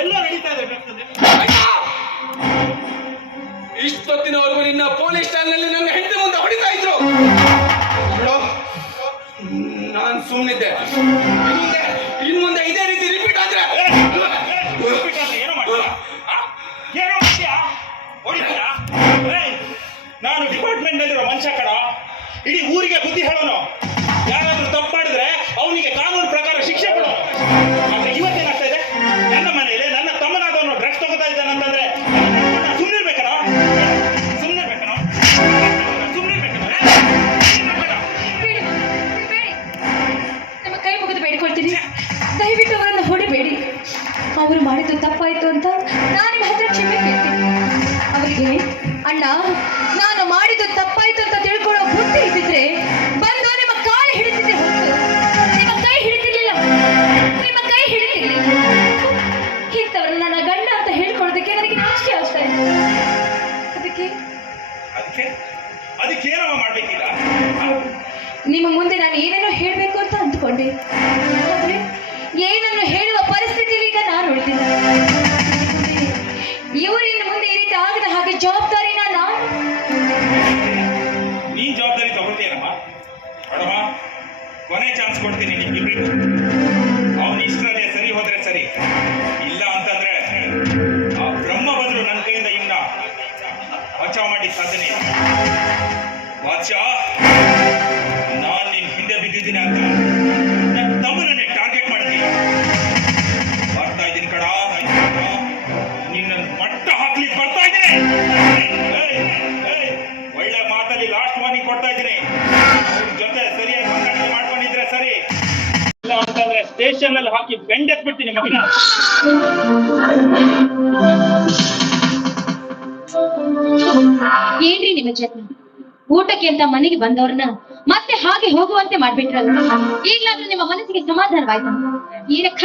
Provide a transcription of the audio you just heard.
ಎಲ್ಲ ನಡೀತಾ ಇದೆ ಇಷ್ಟೊತ್ತಿನವರೆಗೂ ನಿನ್ನ ಪೊಲೀಸ್ ಸ್ಟ್ಯಾಂಡ್ನಲ್ಲಿ ನನ್ನ ಹೆಂಡತಿ ಮುಂದೆ ಹೊಡಿತಾ ಇದ್ರು. ನಾನು ಸುಮ್ಮನಿದ್ದೆ ಮುಂದೆ ಇನ್ ಮುಂದೆ ಇದೇ ರೀತಿ ರಿಪೀಟ್ ಆದ್ರೆ. ಏನೋ ಮಾಡ್ತೀಯಾ? ಏನೋ ಮಾಡ್ತೀಯಾ? ಹೊಡಿತೀಯಾ? ನಾನು ಡಿಪಾರ್ಟ್ಮೆಂಟ್ ನಲ್ಲಿರೋ ಮನುಷ್ಯ ಕಡ ಇಡೀ ಊರಿಗೆ ಬುದ್ಧಿ ಹೇಳೋನು. ಅಣ್ಣ ನಾನು ಮಾಡಿದ್ದು ತಪ್ಪಾಯ್ತು ಅಂತ ತಿಳ್ಕೊಳ್ಳೋ ಬುದ್ಧಿ ಇದ್ದಿದ್ರೆ ಬಂದು ನಿಮ್ಮ ಕಾಲು ಹಿಡಿತಿದ್ದೆ ಹೊತ್ತು ನಿಮ್ಮ ಕೈ ಹಿಡಿತಿರ್ಲಿಲ್ಲ. ನಿಮ್ಮ ಕೈ ಹಿಡಿತಿರ್ಲಿಲ್ಲ. ಇಂಥವ್ರನ್ನ ನನ್ನ ಗಂಡ ಅಂತ ಹೇಳ್ಕೊಳ್ಳೋದಕ್ಕೆ ನನಗೆ ನಾಚಿಕೆ ಆಗ್ತಾ ಇದೆ. ಅದಕ್ಕೆ? ಅದಕ್ಕೆ? ಅದಕ್ಕೆ ಏನವ ಮಾಡ್ಬೇಕೀಗ? ನಿಮ್ಮ ಮುಂದೆ ನಾನು ಏನೇನೋ ಹೇಳಬೇಕು ಅಂತ ಅಂದ್ಕೊಂಡೆ. ಆದ್ರೆ ಏನನ್ನು ಕೊನೆ ಚಾನ್ಸ್ ಕೊಡ್ತೀನಿ ನಿಮ್ಗಿಬ್ರಿಗೂ ಅವನ ಇಷ್ಟರಲ್ಲೇ ಸರಿ ಹೋದ್ರೆ ಸರಿ. ಇಲ್ಲ ಅಂತಂದ್ರೆ, ಆ ಬ್ರಹ್ಮ ಬಂದ್ರು ನನ್ನ ಕೈಯಿಂದ ಇವನ್ನ ಬಚಾವ್ ಮಾಡಿ ಸಾಧನೆ. ವಾಚಾ ನಾನ್ ನಿನ್ ಹಿಂದೆ ಬಿದ್ದಿದ್ದೀನಿ ಅಂತ. ಸ್ಟೇಷನ್ ಅಲ್ಲಿ ಹಾಕಿ ಬೆಂಡೆತ್ಬಿಡ್ತೀನಿ ಮಗನ. ಏನ್ರಿ ನಿಮ್ಮ ಜನ್ಮ? ಊಟಕ್ಕೆ ಅಂತ ಮನೆಗೆ ಬಂದವ್ರನ್ನ ಮತ್ತೆ ಹಾಗೆ ಹೋಗುವಂತೆ ಮಾಡ್ಬಿಟ್ರಲ್ಲ. ಈಗ್ಲಾದ್ರೂ ನಿಮ್ಮ ಮನಸ್ಸಿಗೆ ಸಮಾಧಾನವಾಯ್ತು? ಏನಕ್ಕ